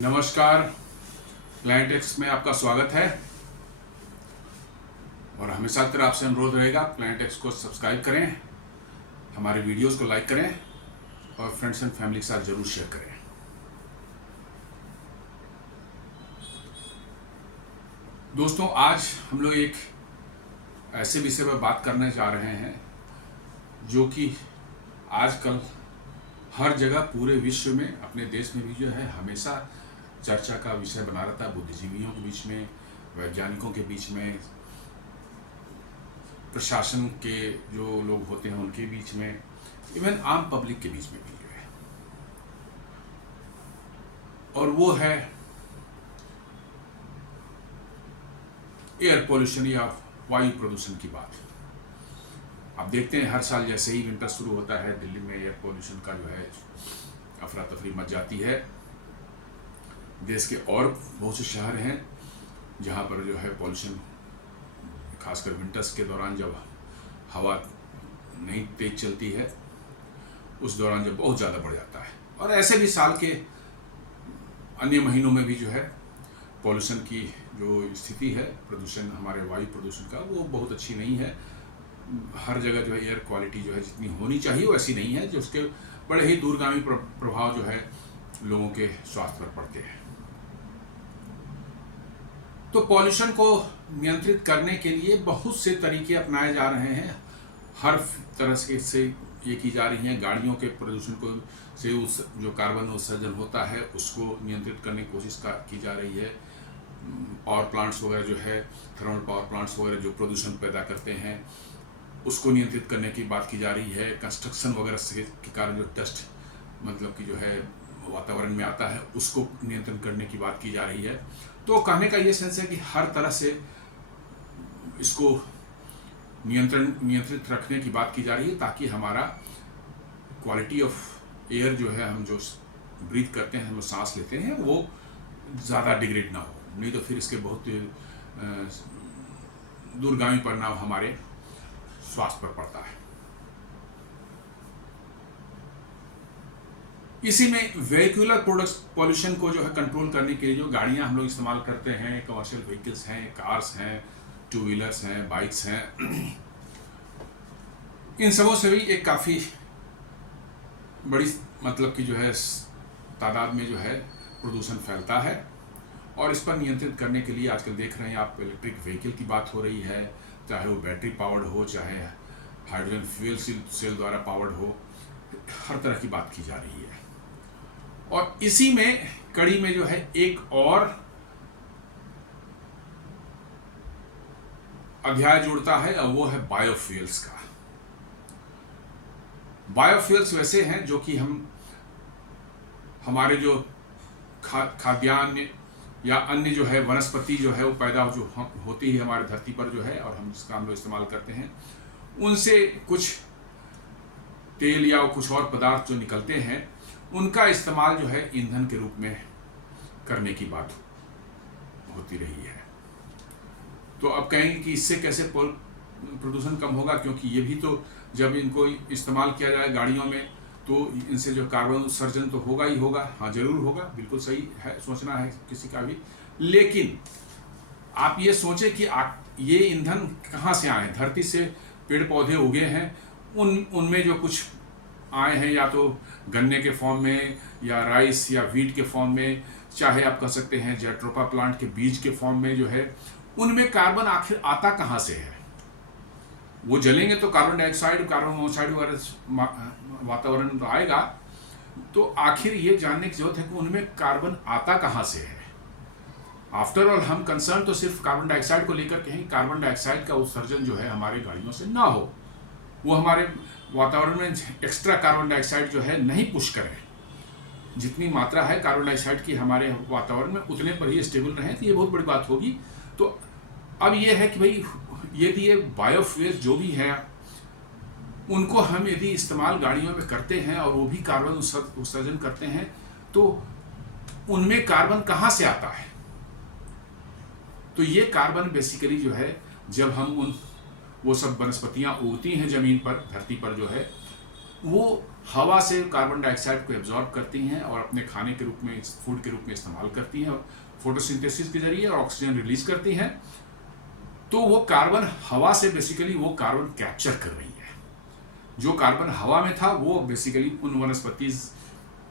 नमस्कार, प्लैनेटेक्स में आपका स्वागत है। और हमेशा की तरह आपसे अनुरोध रहेगा, प्लैनेटेक्स को सब्सक्राइब करें, हमारे वीडियोस को लाइक करें और फ्रेंड्स एंड फैमिली के साथ जरूर शेयर करें। दोस्तों, आज हम लोग एक ऐसे विषय पर बात करने जा रहे हैं जो कि आजकल हर जगह पूरे विश्व में, अपने देश में भी जो है हमेशा चर्चा का विषय बना रहता है। बुद्धिजीवियों के बीच में, वैज्ञानिकों के बीच में, प्रशासन के जो लोग होते हैं उनके बीच में, इवन आम पब्लिक के बीच में भी जो है, और वो है एयर पोल्यूशन या वायु प्रदूषण की बात। आप देखते हैं हर साल जैसे ही विंटर शुरू होता है, दिल्ली में एयर पोल्यूशन का जो है अफरा तफरी मच जाती है। देश के और बहुत से शहर हैं जहाँ पर जो है पोल्यूशन, खासकर विंटर्स के दौरान जब हवा नहीं तेज चलती है, उस दौरान जब बहुत ज़्यादा बढ़ जाता है। और ऐसे भी साल के अन्य महीनों में भी जो है पोल्यूशन की जो स्थिति है, प्रदूषण, हमारे वायु प्रदूषण का, वो बहुत अच्छी नहीं है। हर जगह जो है एयर क्वालिटी जो है जितनी होनी चाहिए वैसी नहीं है, जो उसके बड़े ही दूरगामी प्रभाव जो है लोगों के स्वास्थ्य पर पड़ते हैं। तो पॉल्यूशन को नियंत्रित करने के लिए बहुत से तरीके अपनाए जा रहे हैं। हर तरह से ये की जा रही हैं। गाड़ियों के प्रदूषण को से उस जो कार्बन उत्सर्जन होता है उसको नियंत्रित करने की कोशिश की जा रही है। पावर प्लांट्स वगैरह जो है, थर्मल पावर प्लांट्स वगैरह जो प्रदूषण पैदा करते हैं उसको नियंत्रित करने की बात की जा रही है। कंस्ट्रक्शन वगैरह से के कारण जो डस्ट मतलब कि जो है वातावरण में आता है उसको नियंत्रण करने की बात की जा रही है। तो कहने का ये सेंस है कि हर तरह से इसको नियंत्रित रखने की बात की जा रही है, ताकि हमारा क्वालिटी ऑफ एयर जो है, हम जो ब्रीथ करते हैं, हम जो सांस लेते हैं, वो ज़्यादा डिग्रेड ना हो। नहीं तो फिर इसके बहुत दूरगामी परिणाम हमारे स्वास्थ्य पर पड़ता है। इसी में वेहिकुलर प्रोडक्ट्स पॉल्यूशन को जो है कंट्रोल करने के लिए जो गाड़ियां हम लोग इस्तेमाल करते हैं, कमर्शियल व्हीकल्स हैं, कार्स हैं, टू व्हीलर्स हैं, बाइक्स हैं, इन सबों से भी एक काफ़ी बड़ी मतलब कि जो है तादाद में जो है प्रदूषण फैलता है। और इस पर नियंत्रित करने के लिए आजकल देख रहे हैं आप, इलेक्ट्रिक व्हीकल की बात हो रही है, चाहे वो बैटरी पावर्ड हो, चाहे हाइड्रोजन फ्यूल सेल द्वारा पावर्ड हो, हर तरह की बात की जा रही है। और इसी में कड़ी में जो है एक और अध्याय जुड़ता है, और वो है बायोफ्यूल्स का। बायोफ्यूल्स वैसे हैं जो कि हमारे जो खाद्यान्न या अन्य जो है वनस्पति जो है वो पैदा जो होती है हमारे धरती पर जो है, और हम जिसका हम लोग इस्तेमाल करते हैं, उनसे कुछ तेल या कुछ और पदार्थ जो निकलते हैं उनका इस्तेमाल जो है ईंधन के रूप में करने की बात होती रही है। तो अब कहेंगे कि इससे कैसे प्रदूषण कम होगा, क्योंकि ये भी तो जब इनको इस्तेमाल किया जाए गाड़ियों में तो इनसे जो कार्बन उत्सर्जन तो होगा ही होगा। हाँ, जरूर होगा, बिल्कुल सही है, सोचना है किसी का भी। लेकिन आप ये सोचें कि ये ईंधन कहाँ से आए हैं? धरती से पेड़ पौधे उगे हैं, उनमें जो कुछ आए हैं, या तो गन्ने के फॉर्म में, या राइस या वीट के फॉर्म में, चाहे आप कह सकते हैं जेट्रोफा प्लांट के बीज के फॉर्म में जो है, उनमें कार्बन आखिर आता कहाँ से है? वो जलेंगे तो कार्बन डाइऑक्साइड, कार्बन मोनोऑक्साइड वगैरह वातावरण में तो आएगा। तो आखिर ये जानने की जरूरत है कि उनमें कार्बन आता कहाँ से है। आफ्टर ऑल हम कंसर्न तो सिर्फ कार्बन डाइऑक्साइड को लेकर के हैं, कार्बन डाइऑक्साइड का उत्सर्जन जो है हमारी गाड़ियों से ना हो, वो हमारे वातावरण में एक्स्ट्रा कार्बन डाइऑक्साइड जो है नहीं पुश करें। जितनी मात्रा है कार्बन डाइऑक्साइड की हमारे वातावरण में उतने पर ही स्टेबल रहें, तो ये बहुत बड़ी बात होगी। तो अब ये है कि भाई ये बायोफ्यूल्स जो भी हैं उनको हम यदि इस्तेमाल गाड़ियों में करते हैं और वो भी कार्बन उत्सर्जन करते हैं, तो उनमें कार्बन कहाँ से आता है? तो ये कार्बन बेसिकली जो है, जब हम वो सब वनस्पतियाँ उगती हैं ज़मीन पर, धरती पर जो है, वो हवा से कार्बन डाइऑक्साइड को एब्जॉर्ब करती हैं और अपने खाने के रूप में, फूड के रूप में इस्तेमाल करती हैं, फोटोसिंथेसिस के जरिए, और ऑक्सीजन रिलीज करती हैं। तो वो कार्बन हवा से बेसिकली वो कार्बन कैप्चर कर रही है। जो कार्बन हवा में था वो बेसिकली उन वनस्पति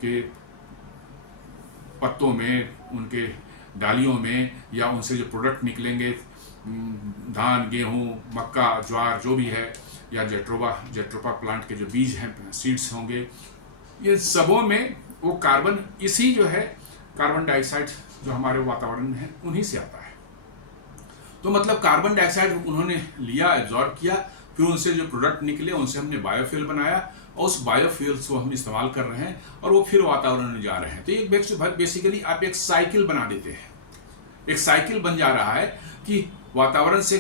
के पत्तों में, उनके डालियों में, या उनसे जो प्रोडक्ट निकलेंगे, धान, गेहूं, मक्का, ज्वार जो भी है, या जेट्रोपा प्लांट के जो बीज हैं, सीड्स होंगे, ये सबों में वो कार्बन, इसी जो है कार्बन डाइऑक्साइड जो हमारे वातावरण में है उन्हीं से आता है। तो मतलब कार्बन डाइऑक्साइड उन्होंने लिया, एब्जॉर्ब किया, फिर उनसे जो प्रोडक्ट निकले उनसे हमने बायोफ्यूल बनाया, और उस बायोफ्यूल्स को हम इस्तेमाल कर रहे हैं और वो फिर वातावरण में जा रहे हैं। तो एक बेसिकली आप एक साइकिल बना देते हैं, एक साइकिल बन जा रहा है कि वातावरण से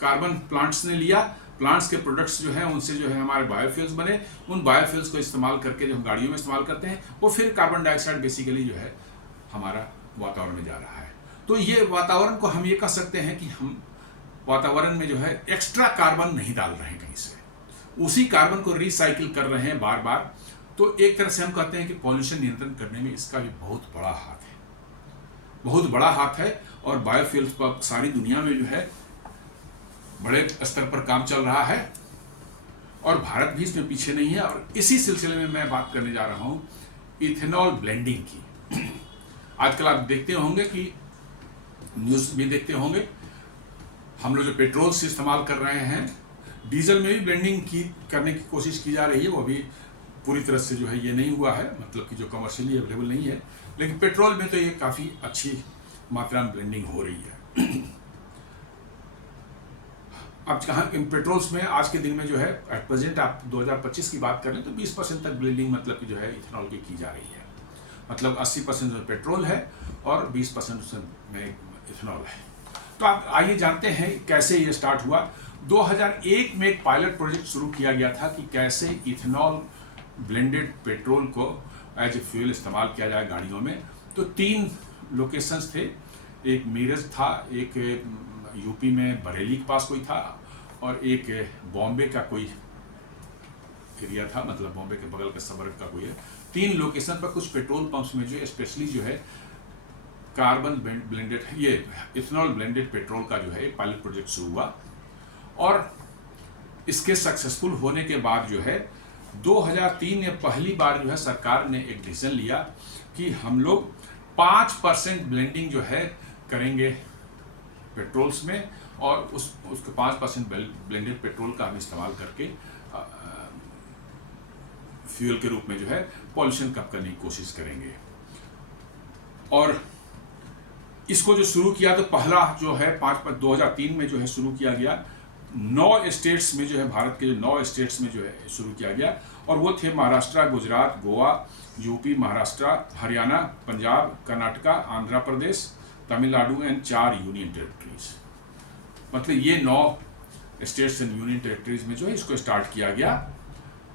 कार्बन प्लांट्स ने लिया, प्लांट्स के प्रोडक्ट्स जो हैं उनसे जो है हमारे बायोफ्यूल्स बने, उन बायोफ्यूल्स को इस्तेमाल करके जो हम गाड़ियों में इस्तेमाल करते हैं, वो फिर कार्बन डाइऑक्साइड बेसिकली जो है हमारा वातावरण में जा रहा है। तो ये वातावरण को हम ये कह सकते हैं कि हम वातावरण में जो है एक्स्ट्रा कार्बन नहीं डाल रहे हैं कहीं से, उसी कार्बन को रिसाइकिल कर रहे हैं बार बार। तो एक तरह से हम कहते हैं कि पॉल्यूशन नियंत्रण करने में इसका भी बहुत बड़ा हाथ है, बहुत बड़ा हाथ है। और बायोफ्यूल्स पर सारी दुनिया में जो है बड़े स्तर पर काम चल रहा है, और भारत भी इसमें पीछे नहीं है। और इसी सिलसिले में मैं बात करने जा रहा हूँ इथेनॉल ब्लेंडिंग की। आजकल आप देखते होंगे कि न्यूज़ भी देखते होंगे, हम लोग जो पेट्रोल से इस्तेमाल कर रहे हैं, डीजल में भी ब्लेंडिंग करने की कोशिश की जा रही है। वो अभी पूरी तरह से जो है ये नहीं हुआ है, मतलब कि जो कमर्शियली अवेलेबल नहीं है, लेकिन पेट्रोल में तो ये काफ़ी अच्छी मात्रा में ब्लेंडिंग हो रही है। अब कहाँ पेट्रोल्स में आज के दिन में जो है एट प्रेजेंट आप 2025 की बात कर लें तो 20% तक ब्लेंडिंग मतलब कि जो है इथेनॉल की जा रही है। मतलब 80% में पेट्रोल है और 20% उसमें इथेनॉल है। तो आप आइए जानते हैं कैसे ये स्टार्ट हुआ। 2001 में एक पायलट प्रोजेक्ट शुरू किया गया था कि कैसे इथेनॉल ब्लेंडेड पेट्रोल को एज ए फ्यूल इस्तेमाल किया जाए गाड़ियों में। तो 3 लोकेशंस थे, एक मीरज था, एक यूपी में बरेली के पास कोई था, और एक बॉम्बे का कोई एरिया था, मतलब बॉम्बे के बगल के सबर्ब का कोई है। 3 लोकेशन पर कुछ पेट्रोल पंप्स में जो स्पेशली जो है कार्बन ब्लेंडेड, ये इथेनॉल ब्लेंडेड पेट्रोल का जो है एक पायलट प्रोजेक्ट शुरू हुआ। और इसके सक्सेसफुल होने के बाद जो है 2003 में पहली बार जो है सरकार ने एक डिसीजन लिया कि हम लोग 5% ब्लेंडिंग जो है करेंगे पेट्रोल्स में, और उसके 5% ब्लेंडेड पेट्रोल का हम इस्तेमाल करके फ्यूल के रूप में जो है पॉल्यूशन कम करने की कोशिश करेंगे। और इसको जो शुरू किया तो पहला जो है 2003 में जो है शुरू किया गया। 9 स्टेट्स में जो है, भारत के जो 9 स्टेट्स में जो है शुरू किया गया, और वो थे Maharashtra, Gujarat, Goa, UP, Maharashtra, Haryana, Punjab, Karnataka, Andhra Pradesh, Tamil Nadu and 4 union territories. मतलब ये 9 स्टेट्स एंड यूनियन टेरिटरीज में जो है इसको स्टार्ट किया गया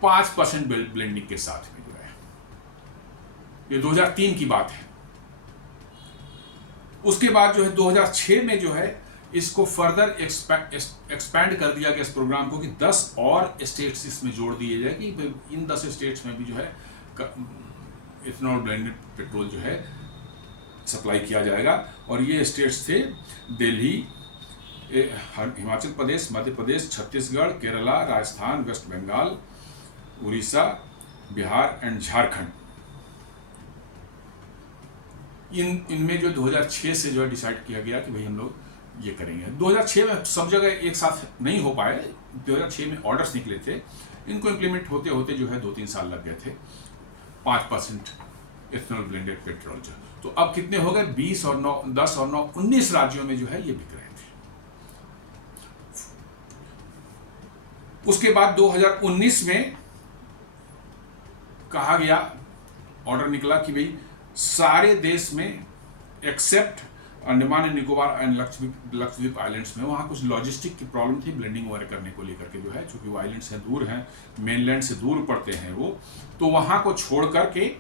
5% ब्लेंडिंग के साथ में जो है। ये 2003 की बात है। उसके बाद जो है 2006 में जो है इसको फर्दर एक्सपैंड कर दिया गया इस प्रोग्राम को कि 10 और स्टेट्स इसमें जोड़ दिए जाए कि इन 10 स्टेट्स में भी जो है इथेनॉल ब्लेंडेड पेट्रोल जो है सप्लाई किया जाएगा। और ये स्टेट्स थे दिल्ली, हिमाचल प्रदेश, मध्य प्रदेश, छत्तीसगढ़, केरला, राजस्थान, वेस्ट बंगाल, उड़ीसा, बिहार एंड झारखंड। इनमें जो 2006 से जो है डिसाइड किया गया कि भाई हम लोग ये करेंगे। 2006 में सब जगह एक साथ नहीं हो पाए, 2006 में ऑर्डर्स निकले थे, इनको इम्प्लीमेंट होते होते जो है 2-3 साल लग गए थे। 5% इथेनॉल ब्लेंडेड पेट्रोल जो, तो अब कितने हो गए? 10 और 9 19 राज्यों में जो है ये बिक रहे थे। उसके बाद 2019 में कहा गया, ऑर्डर निकला कि भाई सारे देश में except Andaman and Nicobar and Lakshadweep islands में, वहाँ कुछ लॉजिस्टिक की प्रॉब्लम थी ब्लेंडिंग वगैरह करने को लेकर के जो है, चूँकि वो आइलैंड से दूर हैं, मेनलैंड से दूर पड़ते हैं वो, तो वहाँ को छोड़ करके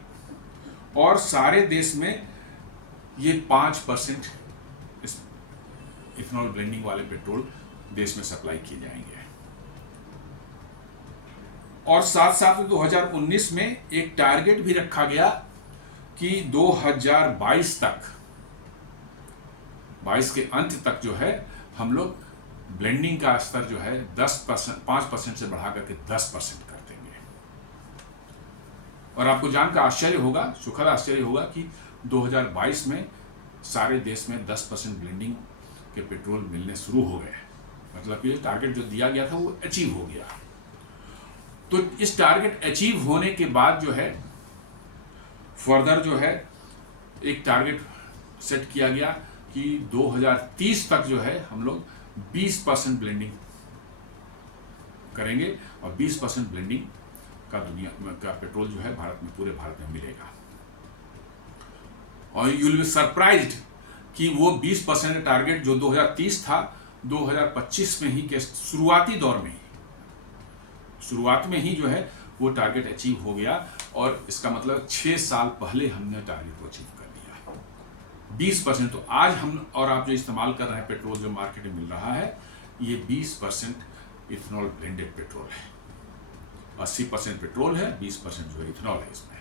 और सारे देश में ये 5% इथेनॉल ब्लेंडिंग वाले पेट्रोल देश में सप्लाई किए जाएंगे। और साथ साथ 2019 में एक टारगेट भी रखा गया कि 2022 तक, 22 के अंत तक जो है हम लोग ब्लेंडिंग का स्तर जो है 10%, 5% से बढ़ा करके 10% कर देंगे। और आपको जानकर आश्चर्य होगा, सुखद आश्चर्य होगा कि 2022 में सारे देश में 10% ब्लेंडिंग के पेट्रोल मिलने शुरू हो गए। मतलब कि टारगेट जो दिया गया था वो अचीव हो गया। तो इस टारगेट अचीव होने के बाद जो है फर्दर जो है एक टारगेट सेट किया गया कि 2030 तक जो है हम लोग 20% ब्लेंडिंग करेंगे और 20% ब्लेंडिंग का दुनिया का पेट्रोल जो है भारत में, पूरे भारत में मिलेगा। और यू विल बी सरप्राइज्ड कि वो 20% टारगेट जो 2030 था, 2025 में ही के शुरुआती दौर में ही, शुरुआत में ही जो है वो टारगेट अचीव हो गया। और इसका मतलब 6 साल पहले हमने टारगेट को अचीव कर लिया 20%। तो आज हम और आप जो इस्तेमाल कर रहे हैं पेट्रोल जो मार्केट में मिल रहा है, ये 20% इथेनॉल ब्लेंडेड पेट्रोल है। 80% पेट्रोल है, 20% जो है इथेनॉल है इसमें।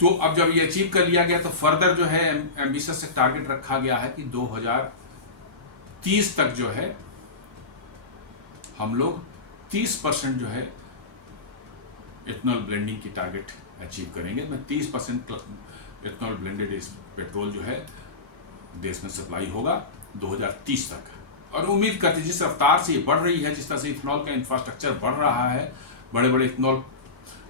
तो अब जब ये अचीव कर लिया गया तो फर्दर जो है एम्बिशियस से टारगेट रखा गया है कि 2030 तक जो है हम लोग 30% जो है इथेनॉल ब्लेंडिंग की टारगेट अचीव करेंगे। मैं 30% इथेनॉल ब्लेंडेड पेट्रोल जो है देश में सप्लाई होगा 2030 तक। और उम्मीद करते जिस रफ्तार से ये बढ़ रही है, जिस तरह से इथेनॉल का इंफ्रास्ट्रक्चर बढ़ रहा है, बड़े बड़े इथेनॉल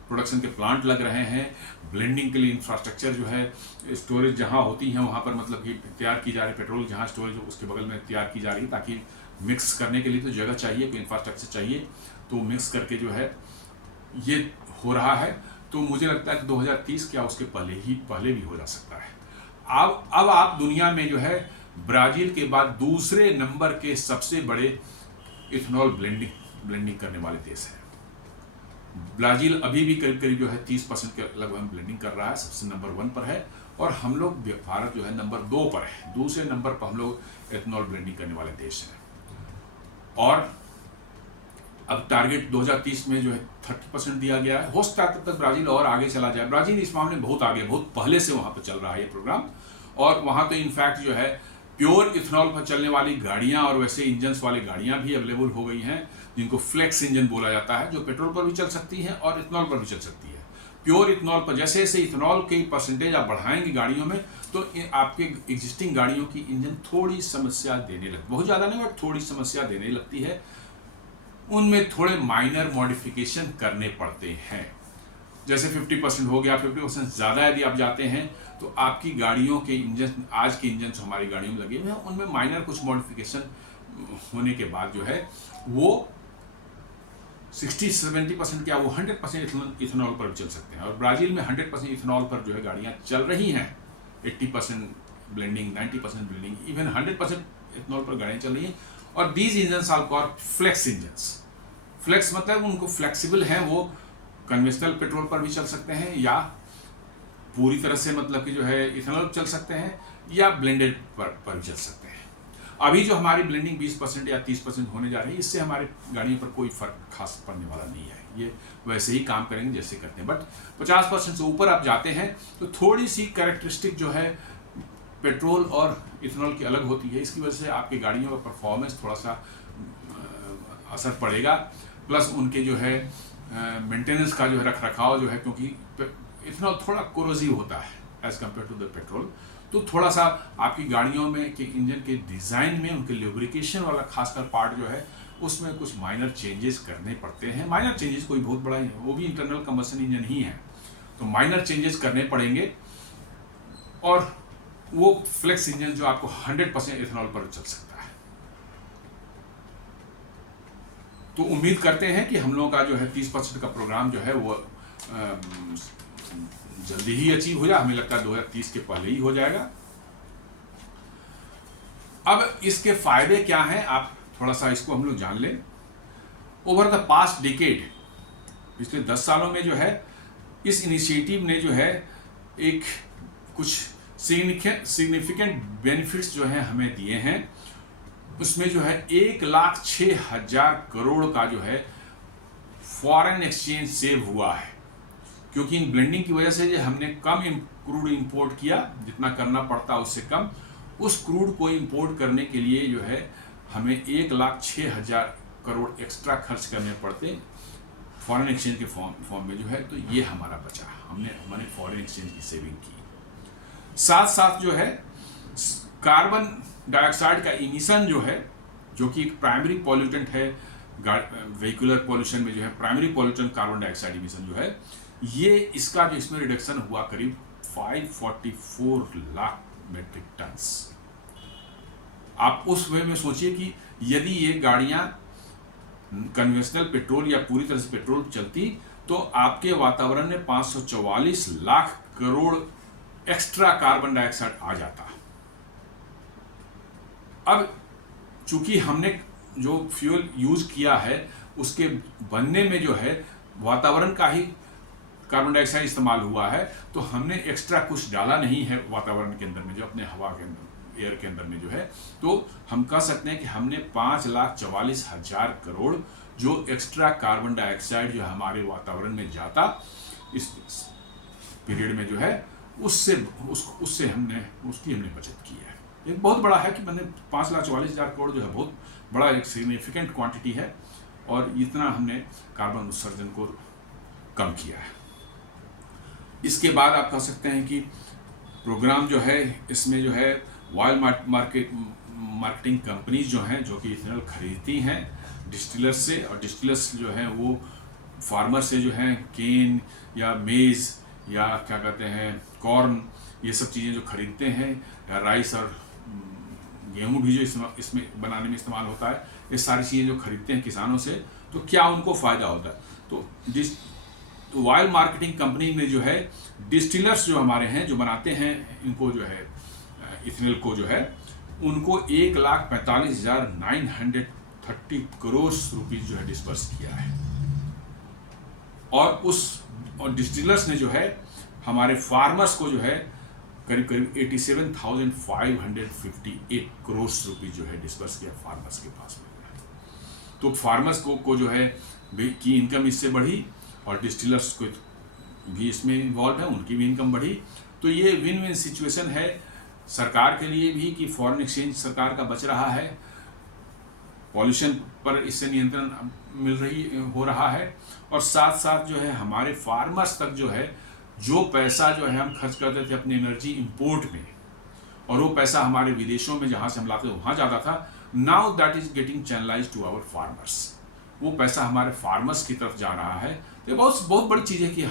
प्रोडक्शन के प्लांट लग रहे हैं, ब्लेंडिंग के लिए इंफ्रास्ट्रक्चर जो है, स्टोरेज जहाँ होती है वहाँ पर मतलब कि तैयार की जा रही पेट्रोल, जहाँ स्टोरेज उसके बगल में तैयार की जा रही है, ताकि मिक्स करने के लिए तो जगह चाहिए, कोई इंफ्रास्ट्रक्चर चाहिए, तो मिक्स करके जो है ये हो रहा है। तो मुझे लगता है कि 2030 क्या उसके पहले भी हो जा सकता है। अब आप दुनिया में जो है ब्राज़ील के बाद दूसरे नंबर के सबसे बड़े इथेनॉल ब्लेंडिंग करने वाले देश हैं। ब्राज़ील अभी भी करीब करीब जो है 30% के लगभग ब्लेंडिंग कर रहा है, सबसे नंबर 1 पर है। और हम लोग भारत जो है नंबर 2 पर है, दूसरे नंबर पर हम लोग इथेनॉल ब्लेंडिंग करने वाले देश हैं। और अब टारगेट 2030 में जो है 30% दिया गया है। हो सकता है तब तक ब्राज़ील और आगे चला जाए। ब्राज़ील इस मामले में बहुत आगे, बहुत पहले से वहाँ पर चल रहा है ये प्रोग्राम। और वहाँ तो इनफैक्ट जो है प्योर इथेनॉल पर चलने वाली गाड़ियाँ और वैसे इंजन्स वाली गाड़ियाँ भी अवेलेबल हो गई हैं, जिनको फ्लेक्स इंजन बोला जाता है, जो पेट्रोल पर भी चल सकती हैं और इथेनॉल पर भी चल सकती है। प्योर इथेनॉल पर जैसे जैसे इथेनॉल की परसेंटेज आप बढ़ाएंगे गाड़ियों में, तो आपके एग्जिस्टिंग गाड़ियों की इंजन थोड़ी समस्या देने लगती, बहुत ज़्यादा नहीं बट थोड़ी समस्या देने लगती है। उनमें थोड़े माइनर मॉडिफिकेशन करने पड़ते हैं। जैसे 50% हो गया, 50% ज़्यादा यदि आप जाते हैं तो आपकी गाड़ियों के इंजन, आज के इंजन हमारी गाड़ियों में लगे हुए हैं, उनमें माइनर कुछ मॉडिफिकेशन होने के बाद जो है वो 60-70% क्या वो 100% इथेनॉल पर चल सकते हैं। और ब्राज़ील में 100% इथेनॉल पर जो है गाड़ियाँ चल रही हैं। 80% ब्लेंडिंग, 90% ब्लेंडिंग, इवन 100% इथेनॉल पर गाड़ियाँ चल रही हैं। और these engines are called flex engines. Flex मतलब उनको फ्लेक्सिबल हैं, वो कन्वेंशनल पेट्रोल पर भी चल सकते हैं, या पूरी तरह से मतलब कि जो है इथेनॉल चल सकते हैं, या ब्लेंडेड पर भी चल सकते हैं। अभी जो हमारी ब्लेंडिंग 20% या 30% होने जा रही है, इससे हमारी गाड़ियों पर कोई फर्क खास पड़ने वाला नहीं है। ये वैसे ही काम करेंगे जैसे करते हैं। बट 50% से ऊपर आप जाते हैं तो थोड़ी सी कैरेक्टरिस्टिक जो है पेट्रोल और इथेनॉल की अलग होती है। इसकी वजह से आपकी गाड़ियों का परफॉर्मेंस थोड़ा सा असर पड़ेगा। प्लस उनके जो है मेंटेनेंस का जो है रख रखाव जो है, क्योंकि इथेनॉल थोड़ा कोरोसिव होता है as compare to the petrol, तो थोड़ा सा आपकी गाड़ियों में के इंजन के डिज़ाइन में उनके ल्यूब्रिकेशन वाला खासकर पार्ट जो है उसमें कुछ माइनर चेंजेस करने पड़ते हैं। माइनर चेंजेस कोई बहुत बड़ा ही, वो भी इंटरनल कंबशन इंजन ही है, तो माइनर चेंजेस करने पड़ेंगे। और वो फ्लेक्स इंजन जो आपको 100% इथेनॉल पर चल सकता है। तो उम्मीद करते हैं कि हम लोगों का जो है 30% का प्रोग्राम जो है वो जल्दी ही अचीव हो जाए। हमें लगता है 2030 के पहले ही हो जाएगा। अब इसके फायदे क्या हैं, आप थोड़ा सा इसको हम लोग जान लें। ओवर द पास्ट डिकेड, पिछले 10 सालों में जो है इस इनिशिएटिव ने जो है एक कुछ सिग्निफिकेंट बेनिफिट्स जो है हमें दिए हैं। उसमें जो है 1,06,000 करोड़ का जो है फॉरेन एक्सचेंज सेव हुआ है, क्योंकि इन ब्लेंडिंग की वजह से जो हमने कम क्रूड इंपोर्ट किया, जितना करना पड़ता उससे कम, उस क्रूड को इंपोर्ट करने के लिए जो है हमें 1,06,000 करोड़ एक्स्ट्रा खर्च करने पड़ते फॉरेन एक्सचेंज के फॉर्म में जो है। तो ये हमारा बचा, हमने फॉरेन एक्सचेंज की सेविंग की। साथ साथ जो है कार्बन डाइऑक्साइड का इमिशन जो है, जो कि एक प्राइमरी पॉल्यूटेंट है, व्हीकुलर पॉल्यूशन में जो है primary pollutant carbon dioxide emission जो है, ये इसका जो इसमें रिडक्शन हुआ करीब 544 लाख मेट्रिक टन्स। आप उस वे में सोचिए कि यदि ये गाड़ियां कन्वेंशनल पेट्रोल या पूरी तरह से पेट्रोल चलती तो आपके वातावरण में 544 lakh crore extra carbon dioxide आ जाता। अब चूंकि हमने जो फ्यूल यूज किया है उसके बनने में जो है वातावरण का ही कार्बन डाइऑक्साइड इस्तेमाल हुआ है, तो हमने एक्स्ट्रा कुछ डाला नहीं है वातावरण के अंदर में, जो अपने हवा के अंदर, एयर के अंदर में जो है। तो हम कह सकते हैं कि हमने 5,44,000 करोड़ जो एक्स्ट्रा कार्बन डाइऑक्साइड जो हमारे वातावरण में जाता इस पीरियड में जो है उससे हमने बचत की है। एक बहुत बड़ा है कि मैंने 5,44,000 करोड़ जो है बहुत बड़ा एक सिग्निफिकेंट क्वांटिटी है, और इतना हमने कार्बन उत्सर्जन को कम किया है। इसके बाद आप कह सकते हैं कि प्रोग्राम जो है इसमें जो है ऑयल मार्केटिंग कंपनीज जो हैं, जो कि इथेनॉल खरीदती हैं डिस्टिलर्स से, और डिस्टिलर्स जो हैं वो फार्मर से जो हैं केन या मेज़ या क्या कहते हैं कॉर्न, ये सब चीज़ें जो खरीदते हैं, या राइस और गेहूं भी जो इसमें बनाने में इस्तेमाल होता है, ये सारी चीज़ें जो खरीदते हैं किसानों से, तो क्या उनको फ़ायदा होता है। तो ऑयल मार्केटिंग कंपनी ने जो है डिस्टिलर्स जो हमारे हैं जो बनाते हैं इनको जो है इथेनॉल को जो है, उनको 1,45,930 करोड़ रुपीज़ जो है डिस्पर्स किया है, और डिस्टिलर्स ने जो है हमारे फार्मर्स को जो है करीब 87,558 करोड़ रुपीज़ जो है डिस्पर्स किया फार्मर्स के पास में। तो फार्मर्स को जो है की इनकम इससे बढ़ी, और डिस्टिलर्स को भी इसमें इन्वॉल्व है, उनकी भी इनकम बढ़ी। तो ये विन विन सिचुएशन है सरकार के लिए भी कि फॉरेन एक्सचेंज सरकार का बच रहा है, पॉल्यूशन पर इससे नियंत्रण हो रहा है, और साथ साथ जो है हमारे फार्मर्स तक जो है जो पैसा जो है हम खर्च करते थे अपनी एनर्जी इंपोर्ट में, और वो पैसा हमारे विदेशों में जहाँ से हम लाते वहाँ जाता था, now that is getting channelized to our farmers. वो पैसा हमारे फार्मर्स की तरफ जा रहा है। तो ये बहुत बड़ी चीज़ है कि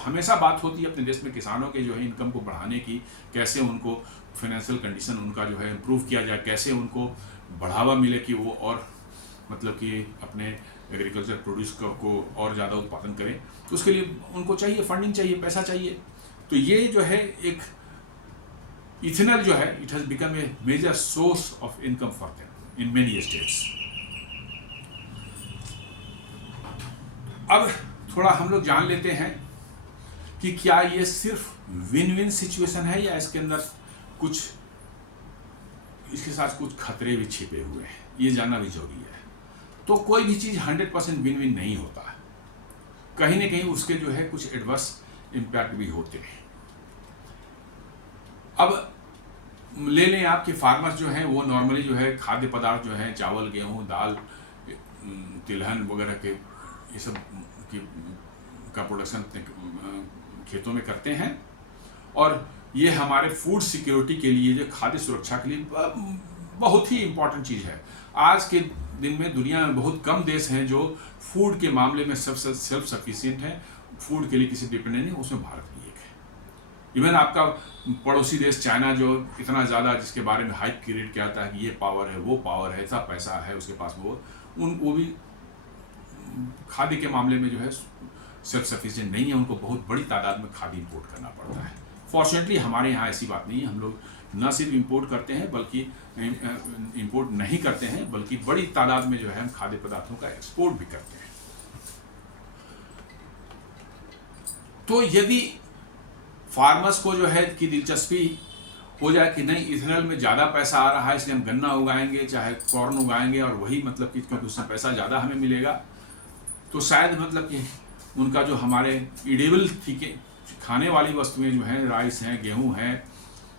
हमेशा बात होती है अपने देश में किसानों के जो है इनकम को बढ़ाने की, कैसे उनको फाइनेंशियल कंडीशन उनका जो है इम्प्रूव किया जाए, कैसे उनको बढ़ावा मिले कि वो और मतलब कि अपने एग्रीकल्चर प्रोड्यूस को और ज़्यादा उत्पादन करें। तो उसके लिए उनको चाहिए फंडिंग, चाहिए पैसा चाहिए। तो ये जो है एक इथेनॉल जो है it has become a major source of income for them in many states. अब थोड़ा हम लोग जान लेते हैं कि क्या ये सिर्फ विन विन सिचुएशन है या इसके अंदर कुछ इसके साथ कुछ खतरे भी छिपे हुए हैं, ये जानना भी जरूरी है। तो कोई भी चीज़ 100% विन विन नहीं होता, कहीं ना कहीं उसके जो है कुछ एडवर्स इम्पैक्ट भी होते हैं। अब ले लें आपके फार्मर्स जो हैं वो नॉर्मली जो है खाद्य पदार्थ जो है चावल, गेहूँ, दाल, तिलहन वगैरह के ये सब का प्रोडक्शन खेतों में करते हैं, और ये हमारे फूड सिक्योरिटी के लिए, जो खाद्य सुरक्षा के लिए बहुत ही इम्पोर्टेंट चीज़ है। आज के दिन में दुनिया में बहुत कम देश हैं जो फूड के मामले में सबसे सेल्फ सफिशिएंट हैं, फूड के लिए किसी डिपेंडेंट नहीं, उसमें भारत भी एक है। इवन आपका पड़ोसी देश चाइना जो इतना ज़्यादा जिसके बारे में हाइप क्रिएट किया जाता है कि ये पावर है, वो पावर है, ऐसा पैसा है उसके पास में, वो भी खाद्य के मामले में जो है सेल्फ सफिशिएंट नहीं है, उनको बहुत बड़ी तादाद में खाद्य इंपोर्ट करना पड़ता है। फॉर्चुनेटली हमारे यहाँ ऐसी बात नहीं है, हम लोग न सिर्फ इंपोर्ट करते हैं बल्कि इंपोर्ट नहीं करते हैं, बल्कि बड़ी तादाद में जो है हम खाद्य पदार्थों का एक्सपोर्ट भी करते हैं। तो यदि फार्मर्स को जो है कि दिलचस्पी हो जाए कि नहीं इथेनॉल में ज़्यादा पैसा आ रहा है इसलिए हम गन्ना उगाएंगे चाहे कॉर्न उगाएंगे, और वही मतलब कि क्योंकि उसमें पैसा ज़्यादा हमें मिलेगा, तो शायद मतलब कि उनका जो हमारे ईडेबल खाने वाली वस्तुएं जो हैं, राइस हैं, गेहूं है,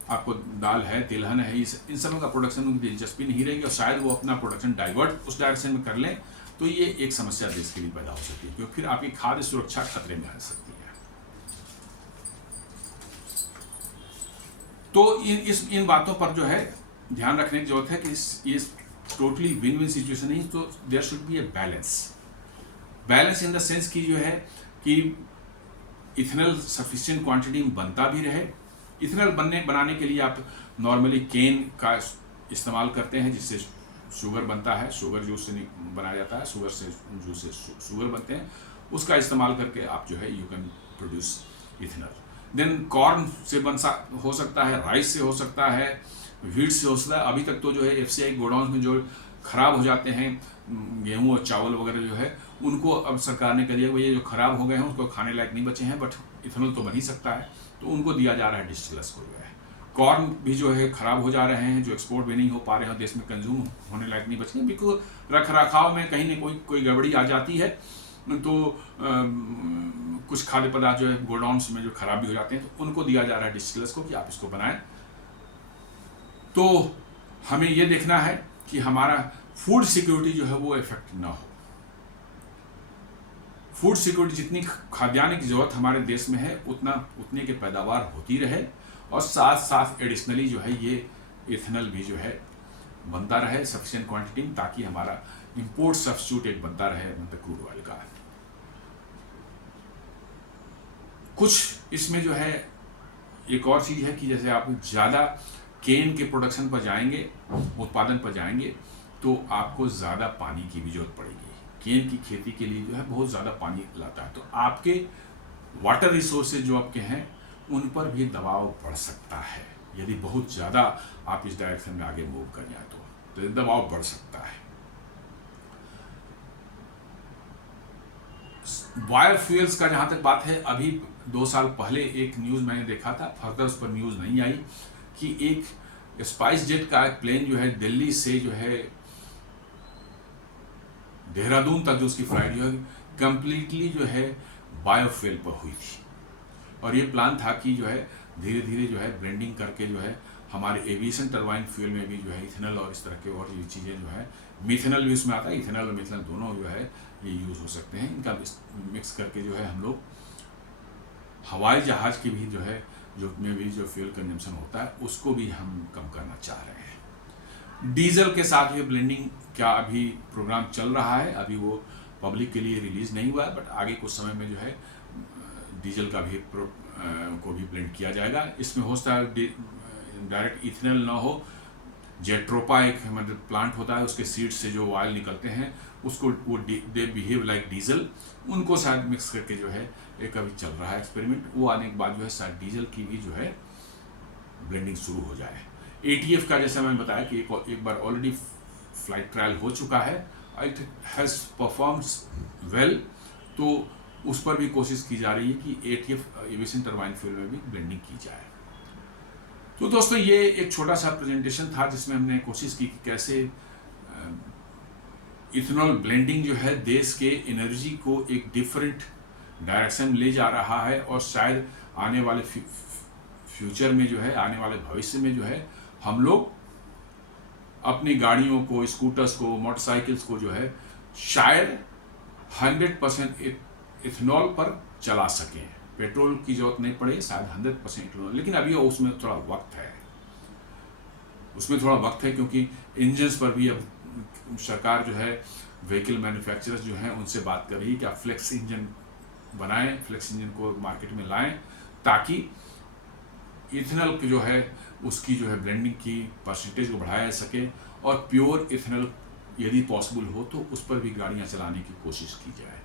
आपको दाल है, तिलहन है, इन सब का प्रोडक्शन उनकी दिलचस्पी नहीं रहेगी और शायद वो अपना प्रोडक्शन डाइवर्ट उस डायरेक्शन में कर लें, तो ये एक समस्या देश के लिए पैदा हो सकती है, क्योंकि फिर आपकी खाद्य सुरक्षा खतरे में आ सकती है। तो इन बातों पर जो है ध्यान रखने की जरूरत है कि ये टोटली विन विन सिचुएशन नहीं, तो there should be a balance in the sense की जो है कि इथेनॉल सफिशिएंट क्वांटिटी में बनता भी रहे। इथेनॉल बनाने के लिए आप नॉर्मली केन का इस्तेमाल करते हैं, जिससे शुगर बनता है, शुगर जूस से बनाया जाता है, शुगर से जूस से शुगर बनते हैं, उसका इस्तेमाल करके आप जो है you can produce ethanol. Then corn से हो सकता है, राइस से हो सकता है, व्हीट से हो सकता है। अभी तक तो जो है एफसीआई गोडाउन में जो खराब हो जाते हैं गेहूं और चावल वगैरह जो है, उनको अब सरकार ने कह दिया भैया जो खराब हो गए हैं उसको खाने लायक नहीं बचे हैं, बट इथेनॉल तो बन ही सकता है, तो उनको दिया जा रहा है डिस्टिलर्स को जो है। कॉर्न भी जो है खराब हो जा रहे हैं, जो एक्सपोर्ट भी नहीं हो पा रहे हैं, देश में कंज्यूम होने लायक नहीं बचे हैं, बिकॉज रख रखाव में कहीं ना कोई गड़बड़ी आ जाती है, तो कुछ खाद्य पदार्थ जो है गोडाउन्स में जो खराबी हो जाते हैं, तो उनको दिया जा रहा है डिस्टिलर्स को कि आप इसको बनाएं। तो हमें ये देखना है कि हमारा फूड सिक्योरिटी जो है वो इफेक्ट ना हो। फूड सिक्योरिटी जितनी खाद्यान्न की जरूरत हमारे देश में है उतने की पैदावार होती रहे, और साथ साथ एडिशनली जो है ये इथेनॉल भी जो है बनता रहे सफिशिएंट क्वांटिटी में, ताकि हमारा इंपोर्ट सब्स्टिट्यूट एक बनता रहे मतलब क्रूड ऑयल का। कुछ इसमें जो है एक और चीज़ है कि जैसे आप ज़्यादा केन के प्रोडक्शन पर जाएंगे, उत्पादन पर जाएंगे, तो आपको ज़्यादा पानी की भी जरूरत पड़ेगी। केन की खेती के लिए जो है बहुत ज़्यादा पानी लाता है, तो आपके वाटर रिसोर्सेज जो आपके हैं उन पर भी दबाव बढ़ सकता है। यदि बहुत ज़्यादा आप इस डायरेक्शन में आगे मूव कर जाए तो दबाव बढ़ सकता है। बायोफ्यूल्स का जहाँ तक बात है, अभी 2 साल पहले एक न्यूज़ मैंने देखा था, फर्दर उस पर न्यूज़ नहीं आई, कि एक स्पाइस जेट का एक प्लेन जो है दिल्ली से जो है देहरादून तक जो उसकी फ्लाइट जो है कंप्लीटली जो है बायोफ्यूल पर हुई थी, और ये प्लान था कि जो है धीरे धीरे जो है ब्लेंडिंग करके जो है हमारे एविएशन टरबाइन फ्यूल में भी जो है इथेनॉल और इस तरह के और ये चीज़ें जो है, मिथेनॉल भी उसमें आता है, इथेनॉल और मिथेनॉल दोनों जो है ये यूज़ हो सकते हैं। इनका मिक्स करके जो है हम लोग हवाई जहाज़ की भी जो है जो में भी जो फ्यूल कंजम्पशन होता है उसको भी हम कम करना चाह रहे हैं। डीजल के साथ ये ब्लेंडिंग का अभी प्रोग्राम चल रहा है, अभी वो पब्लिक के लिए रिलीज़ नहीं हुआ है, बट आगे कुछ समय में जो है डीजल का भी को भी ब्लेंड किया जाएगा। इसमें हो सकता है डायरेक्ट इथेनॉल ना हो, जेट्रोपा एक मतलब प्लांट होता है, उसके सीड्स से जो ऑयल निकलते हैं उसको वो दे बिहेव लाइक डीजल, उनको शायद मिक्स करके जो है एक अभी चल रहा है एक्सपेरिमेंट, वो आने के बाद जो है शायद डीजल की भी जो है ब्लेंडिंग शुरू हो जाए। ATF का जैसा मैंने बताया कि एक बार ऑलरेडी फ्लाइट ट्रायल हो चुका है, इट हैज़ परफॉर्म्ड वेल, तो उस पर भी कोशिश की जा रही है कि ATF एविएशन टरबाइन फ्यूल में भी ब्लेंडिंग की जाए। तो दोस्तों ये एक छोटा सा प्रेजेंटेशन था जिसमें हमने कोशिश की कि कैसे इथेनॉल ब्लेंडिंग जो है देश के एनर्जी को एक डिफरेंट डायरेक्शन ले जा रहा है, और शायद आने वाले फ्यूचर में जो है, आने वाले भविष्य में जो है हम लोग अपनी गाड़ियों को, स्कूटर्स को, मोटरसाइकिल्स को जो है शायद 100% इथेनॉल पर चला सकें, पेट्रोल की जरूरत नहीं पड़े, शायद 100% इथेनॉल। लेकिन अभी उसमें थोड़ा वक्त है, क्योंकि इंजन्स पर भी अब सरकार जो है व्हीकल मैन्युफैक्चरर्स जो हैं उनसे बात कर रही है कि आप फ्लेक्स इंजन बनाएं, फ्लेक्स इंजन को मार्केट में लाएं, ताकि इथेनॉल की जो है उसकी जो है ब्लेंडिंग की परसेंटेज को बढ़ाया जा सके, और प्योर इथेनॉल यदि पॉसिबल हो तो उस पर भी गाड़ियां चलाने की कोशिश की जाए।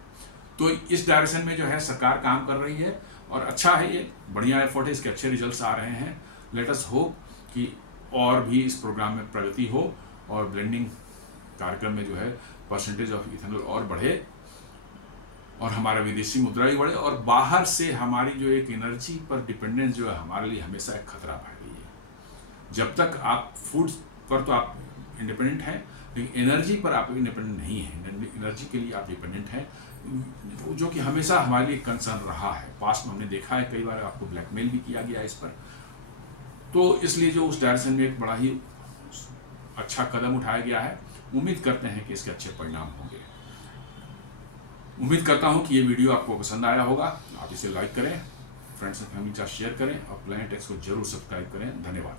तो इस डायरेक्शन में जो है सरकार काम कर रही है, और अच्छा है, ये बढ़िया एफर्ट है, इसके अच्छे रिजल्ट्स आ रहे हैं। लेट अस होप कि और भी इस प्रोग्राम में प्रगति हो और ब्लेंडिंग कार्यक्रम में जो है परसेंटेज ऑफ इथेनॉल और बढ़े, और हमारा विदेशी मुद्रा भी बढ़े, और बाहर से हमारी जो एक एनर्जी पर डिपेंडेंस जो है हमारे लिए हमेशा एक खतरा बढ़ गई है। जब तक आप फूड पर तो आप इंडिपेंडेंट हैं, लेकिन एनर्जी पर आप इंडिपेंडेंट नहीं हैं, एनर्जी के लिए आप डिपेंडेंट हैं। जो कि हमेशा हमारे लिए कंसर्न रहा है। पास्ट में हमने देखा है कई बार आपको ब्लैकमेल भी किया गया है इस पर, तो इसलिए जो उस डायरेक्शन में एक बड़ा ही अच्छा कदम उठाया गया है। उम्मीद करते हैं कि इसके अच्छे परिणाम होंगे। उम्मीद करता हूं कि ये वीडियो आपको पसंद आया होगा। आप इसे लाइक करें, फ्रेंड्स एंड फैमिली के साथ शेयर करें और प्लैनेट एक्स को जरूर सब्सक्राइब करें। धन्यवाद।